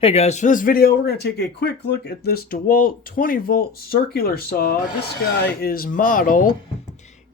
Hey guys, for this video we're going to take a quick look at this DeWALT 20-volt circular saw. This guy is model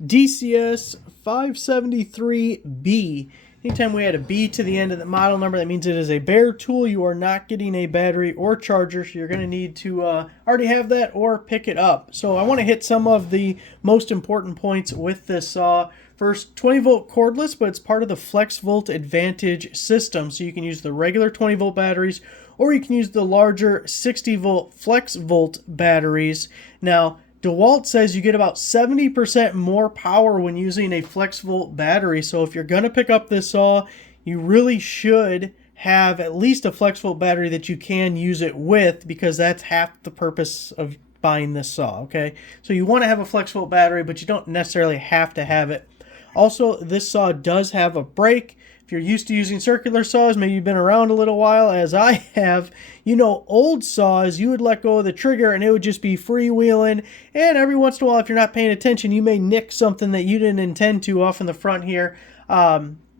DCS573B. Anytime we add a B to the end of the model number, that means it is a bare tool. You are not getting a battery or charger, so you're going to need to already have that or pick it up. So I want to hit some of the most important points with this saw. First, 20-volt cordless, but it's part of the FLEXVOLT Advantage system, so you can use the regular 20-volt batteries or you can use the larger 60-volt FLEXVOLT batteries. Now, DeWALT says you get about 70% more power when using a FLEXVOLT battery, so if you're going to pick up this saw, you really should have at least a FLEXVOLT battery that you can use it with, because that's half the purpose of buying this saw, okay? So you want to have a FLEXVOLT battery, but you don't necessarily have to have it. Also, this saw does have a brake. If you're used to using circular saws, maybe you've been around a little while, as I have, you know, old saws, you would let go of the trigger and it would just be freewheeling. And every once in a while, if you're not paying attention, you may nick something that you didn't intend to off in the front here.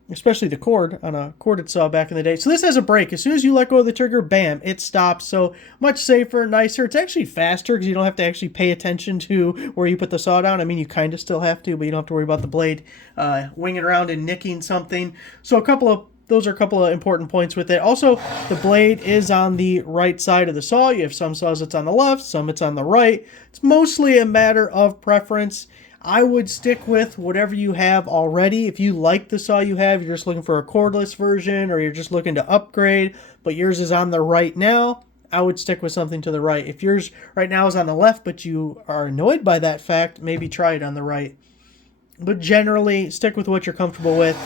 Especially the cord on a corded saw back in the day. So this has a brake. As soon as you let go of the trigger, bam, it stops. So much safer, nicer. It's actually faster because you don't have to actually pay attention to where you put the saw down. I mean, you kind of still have to, but you don't have to worry about the blade winging around and nicking something. So those are a couple of important points with it. Also, the blade is on the right side of the saw. You have some saws it's on the left, some it's on the right. It's mostly a matter of preference. I would stick with whatever you have already. If you like the saw you have, you're just looking for a cordless version, or you're just looking to upgrade, but yours is on the right now, I would stick with something to the right. If yours right now is on the left, but you are annoyed by that fact, maybe try it on the right. But generally, stick with what you're comfortable with.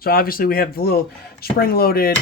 So obviously we have the little spring-loaded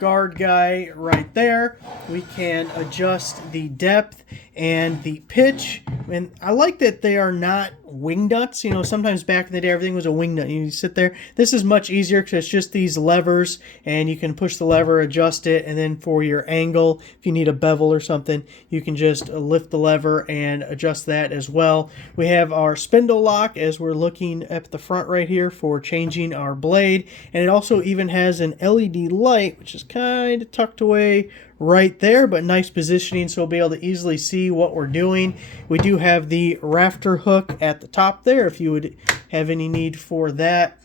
guard guy right there. We can adjust the depth and the pitch, and I like that they are not wing nuts. You know, sometimes back in the day everything was a wing nut. You sit there. This is much easier because it's just these levers, and you can push the lever, adjust it, and then for your angle, if you need a bevel or something, you can just lift the lever and adjust that as well. We have our spindle lock as we're looking at the front right here for changing our blade, and it also even has an LED light, which is kind of tucked away right there, but nice positioning, so we'll be able to easily see what we're doing. We do have the rafter hook at the top there if you would have any need for that.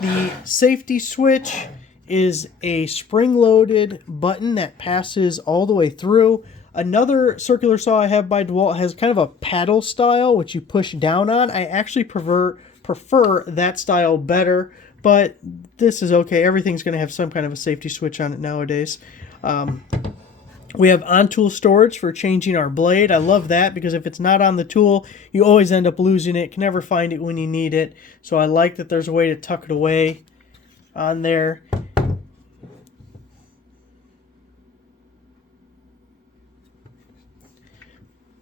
The safety switch is a spring-loaded button that passes all the way through. Another circular saw I have by DeWALT has kind of a paddle style, which you push down on. I actually prefer that style better, but this is okay. Everything's going to have some kind of a safety switch on it nowadays. We have on-tool storage for changing our blade. I love that because if it's not on the tool, you always end up losing it. Can never find it when you need it. So I like that there's a way to tuck it away on there.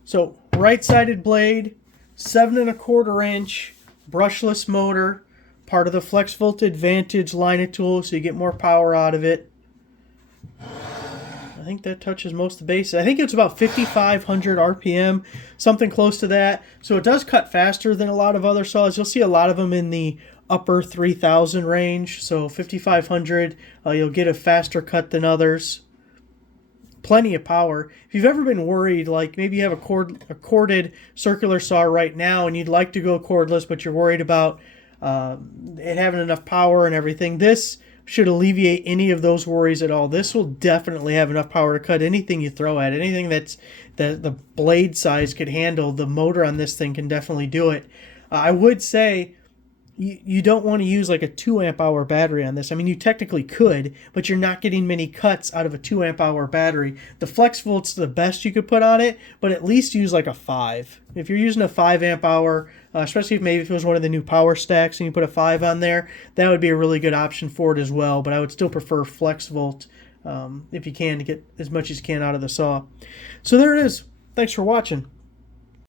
So right-sided blade, 7 1/4 inch brushless motor, part of the FLEXVOLT Advantage line of tools, so you get more power out of it. I think that touches most of the bases. I think it's about 5,500 RPM, something close to that. So it does cut faster than a lot of other saws. You'll see a lot of them in the upper 3,000 range. So 5,500, you'll get a faster cut than others. Plenty of power. If you've ever been worried, like maybe you have a corded circular saw right now and you'd like to go cordless, but you're worried about it having enough power and everything, this should alleviate any of those worries at all. This will definitely have enough power to cut anything you throw at it. Anything that the blade size could handle, the motor on this thing can definitely do it. I would say you don't want to use like a 2 amp hour battery on this. I mean, you technically could, but you're not getting many cuts out of a 2 amp hour battery. The FLEXVOLT's the best you could put on it, but at least use like a 5. If you're using a 5 amp hour, especially if maybe if it was one of the new power stacks and you put a 5 on there, that would be a really good option for it as well. But I would still prefer FLEXVOLT if you can, to get as much as you can out of the saw. So there it is. Thanks for watching.